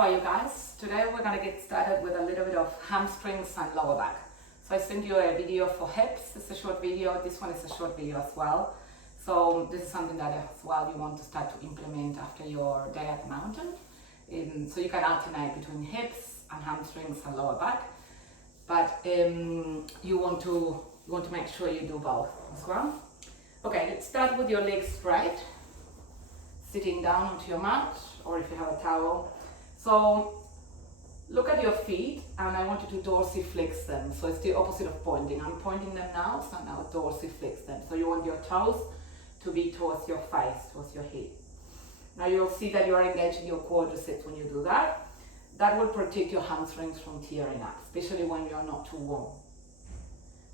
how are you guys? Today we're going to get started with a little bit of hamstrings and lower back. So I sent you a video for hips. It's a short video. This one is a short video as well. So this is something that as well you want to start to implement after your day at the mountain. So you can alternate between hips and hamstrings and lower back. But you want to make sure you do both as well. Okay, let's start with your legs straight. Sitting down onto your mat, or if you have a towel. So look at your feet, and I want you to dorsiflex them. So it's the opposite of pointing. I'm pointing them now, so now dorsiflex them. So you want your toes to be towards your face, towards your hip. Now you'll see that you are engaging your quadriceps when you do that. That will protect your hamstrings from tearing up, especially when you're not too warm.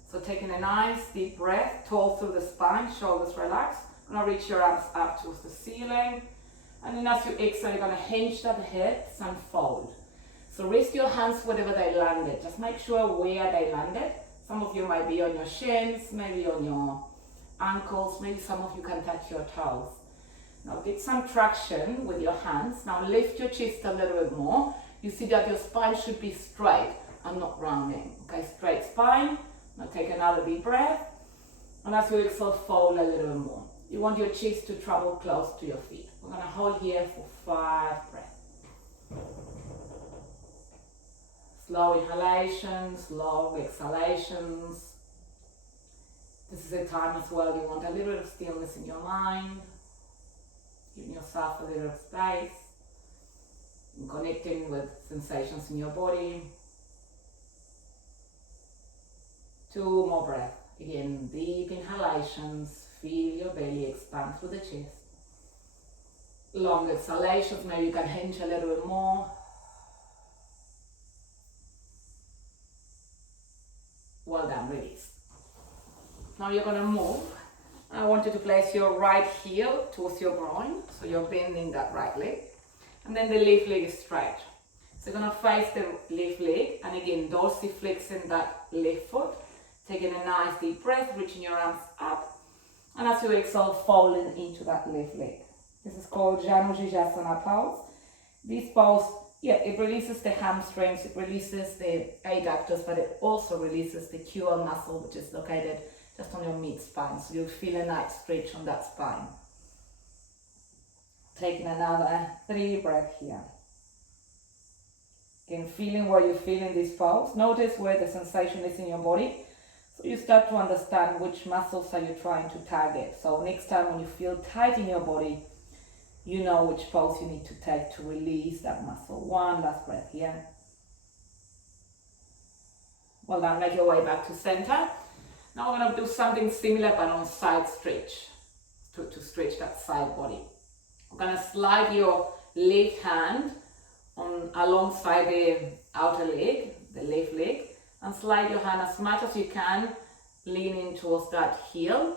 So taking a nice deep breath, tall through the spine, shoulders relaxed. Now reach your arms up towards the ceiling, and then as you exhale, you're going to hinge at the hips and fold. So rest your hands wherever they landed. Just make sure where they landed. Some of you might be on your shins, maybe on your ankles, maybe some of you can touch your toes. Now get some traction with your hands. Now lift your chest a little bit more. You see that your spine should be straight and not rounding. Okay, straight spine. Now take another deep breath, and as you exhale, fold a little bit more. You want your chest to travel close to your feet. We're going to hold here for 5 breaths. Slow inhalations, long exhalations. This is a time as well you want a little bit of stillness in your mind, giving yourself a little space, and connecting with sensations in your body. 2 more breaths. Again, deep inhalations. Feel your belly expand through the chest. Long exhalations, maybe you can hinge a little bit more. Well done, release. Now you're going to move. I want you to place your right heel towards your groin, so you're bending that right leg. And then the left leg is straight. So you're going to face the left leg, and again, dorsiflexing that left foot. Taking a nice deep breath, reaching your arms up. And as you exhale, falling into that left leg. This is called Janujijasana pose. This pose, it releases the hamstrings, it releases the adductors, but it also releases the QL muscle, which is located just on your mid-spine. So you'll feel a nice stretch on that spine. Taking another 3 breaths here. Again, feeling where you feel in this pose. Notice where the sensation is in your body. So you start to understand which muscles are you trying to target. So next time when you feel tight in your body, you know which pose you need to take to release that muscle. 1 last breath here. Well done, make your way back to center. Now we're going to do something similar but on side stretch, to stretch that side body. We're going to slide your left hand alongside the outer leg, the left leg, and slide your hand as much as you can, leaning towards that heel,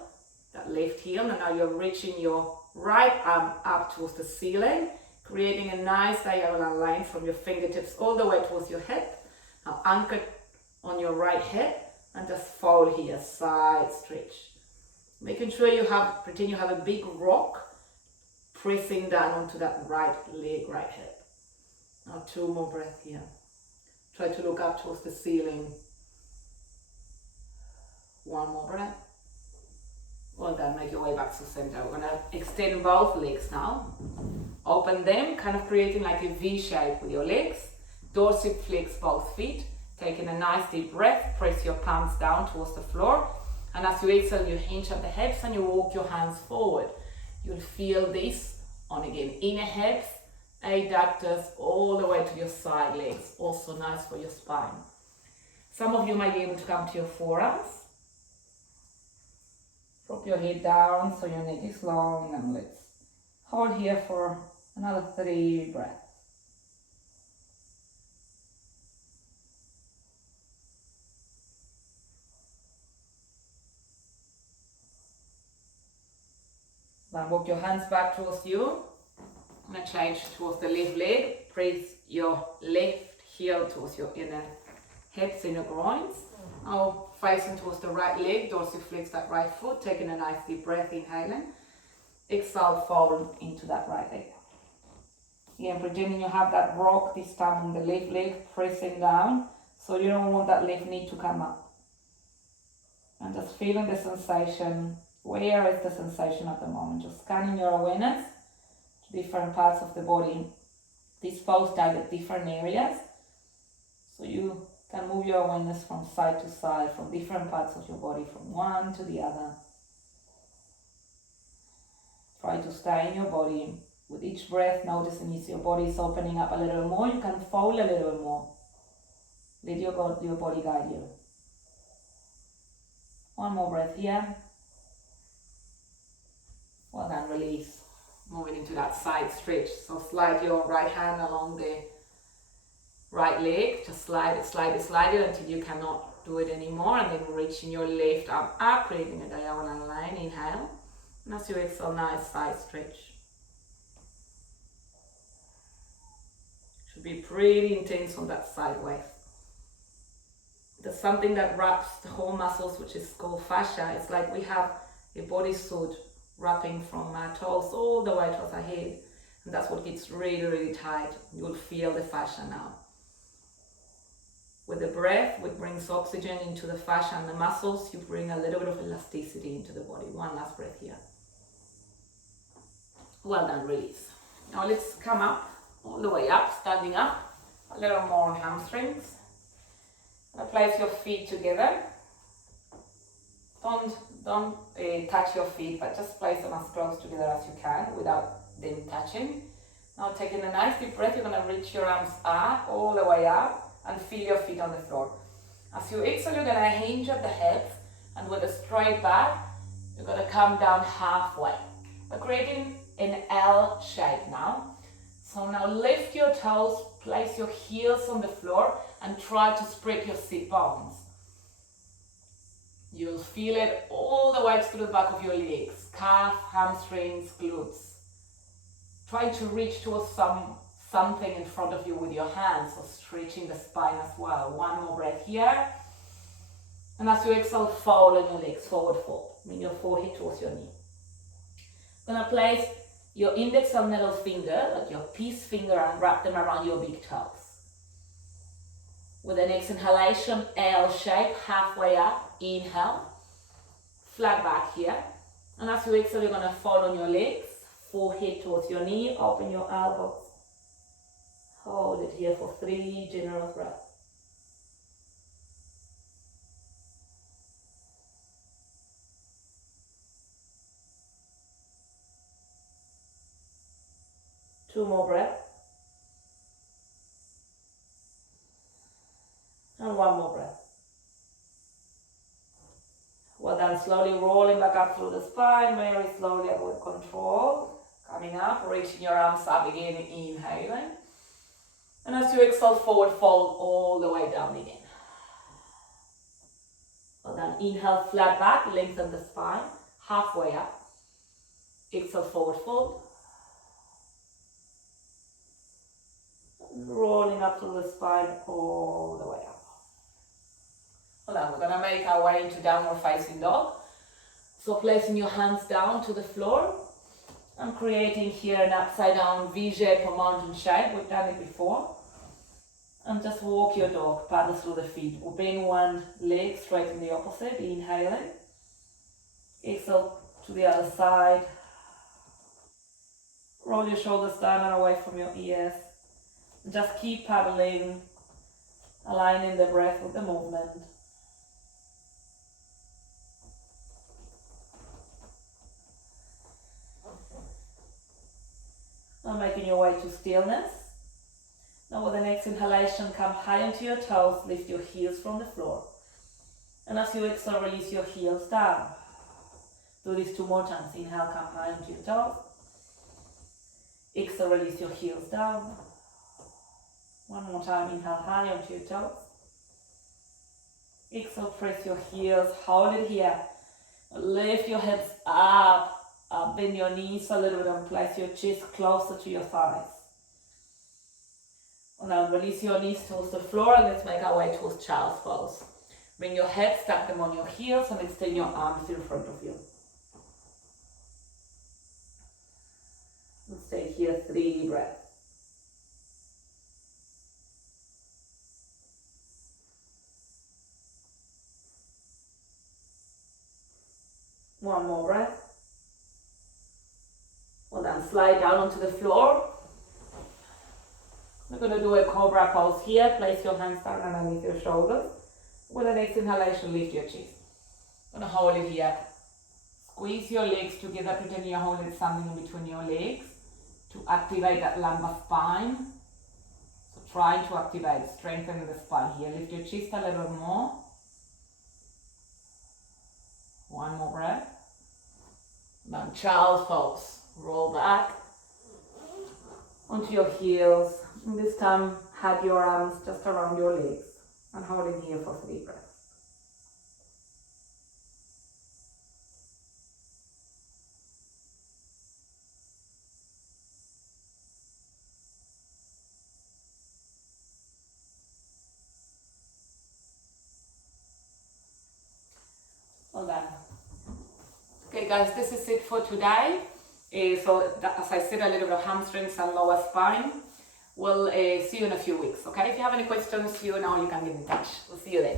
that left heel. And now you're reaching your right arm up towards the ceiling, creating a nice diagonal line from your fingertips all the way towards your hip. Now anchored on your right hip, and just fold here, side stretch. Making sure pretend you have a big rock pressing down onto that right leg, right hip. Now 2 more breaths here. Try to look up towards the ceiling. 1 more breath. Well done, make your way back to center. We're gonna extend both legs now. Open them, kind of creating like a V shape with your legs. Dorsiflex both feet. Taking a nice deep breath, press your palms down towards the floor. And as you exhale, you hinge at the hips and you walk your hands forward. You'll feel this on again, inner hips, adductors all the way to your side legs. Also nice for your spine. Some of you might be able to come to your forearms. Drop your head down so your neck is long, and let's hold here for another 3 breaths. Now walk your hands back towards you. I'm going to change towards the left leg. Press your left heel towards your inner hips, inner groins. Now facing towards the right leg, dorsiflex that right foot, taking a nice deep breath, inhaling. Exhale, fold into that right leg. Again, pretending you have that rock this time on the left leg, pressing down, so you don't want that left knee to come up. And just feeling the sensation. Where is the sensation at the moment? Just scanning your awareness to different parts of the body. This pose targets different areas, so you can move your awareness from side to side, from different parts of your body, from one to the other. Try to stay in your body. With each breath, noticing if your body is opening up a little more, you can fold a little more. Let your body guide you. One more breath here. Well done, release. Moving into that side stretch. So slide your right hand along the right leg. Just slide it until you cannot do it anymore. And then reaching your left arm up, creating a diagonal line. Inhale. And as you exhale, nice side stretch. Should be pretty intense on that side waist. There's something that wraps the whole muscles, which is called fascia. It's like we have a bodysuit wrapping from our toes all the way towards our head. And that's what gets really, really tight. You'll feel the fascia now. With the breath, which brings oxygen into the fascia and the muscles, you bring a little bit of elasticity into the body. One last breath here. Well done, release. Now let's come up, all the way up, standing up. A little more on hamstrings. Now place your feet together. Don't touch your feet, but just place them as close together as you can without them touching. Now taking a nice deep breath, you're going to reach your arms up, all the way up, and feel your feet on the floor. As you exhale, you're going to hinge at the hips, and with a straight back, you're going to come down halfway. We're creating an L shape now. So now lift your toes, place your heels on the floor, and try to spread your sit bones. You'll feel it all the way to the back of your legs, calf, hamstrings, glutes. Try to reach towards something in front of you with your hands, so stretching the spine as well. One more breath here. And as you exhale, fold on your legs, forward fold. Bring your forehead towards your knee. Gonna place your index and middle finger, like your peace finger, and wrap them around your big toes. With the next inhalation, L shape, halfway up, inhale, flat back here. And as you exhale, you're gonna fall on your legs, forehead towards your knee, open your elbows. Hold it here for 3 generous breaths. Two more breaths. And one more breath. Well done, slowly rolling back up through the spine, very slowly and with control. Coming up, reaching your arms up again, inhaling. And as you exhale, forward fold all the way down again. Well done, inhale, flat back, lengthen the spine, halfway up. Exhale, forward fold. Rolling up through the spine all the way up. Well done, we're gonna make our way into downward facing dog. So placing your hands down to the floor and creating here an upside down V shape or mountain shape. We've done it before. And just walk your dog, paddle through the feet. Or bend one leg, straighten the opposite, inhaling. Exhale to the other side. Roll your shoulders down and away from your ears. Just keep paddling, aligning the breath with the movement. Now making your way to stillness. Now with the next inhalation, come high onto your toes, lift your heels from the floor. And as you exhale, release your heels down. Do this 2 more times. Inhale, come high onto your toes. Exhale, release your heels down. One more time, inhale high onto your toes. Exhale, press your heels, hold it here. Lift your hips up, bend your knees a little bit and place your chest closer to your thighs. And now release your knees towards the floor and let's make our way towards child's pose. Bring your head, stack them on your heels and extend your arms in front of you. Let's stay here 3 breaths. One more breath. Well then, slide down onto the floor. We're going to do a Cobra Pose here. Place your hands down underneath your shoulders. With the next inhalation, lift your chest. I'm going to hold it here. Squeeze your legs together, pretend you're holding something in between your legs to activate that lumbar spine. So trying to activate, strengthen the spine here. Lift your chest a little more. One more breath. Then child's pose. Roll back onto your heels. And this time, have your arms just around your legs and hold it here for 3 breaths. Well done. Okay guys, this is it for today. So as I said, a little bit of hamstrings and lower spine. We'll see you in a few weeks, okay? If you have any questions, you know you can get in touch. We'll see you then.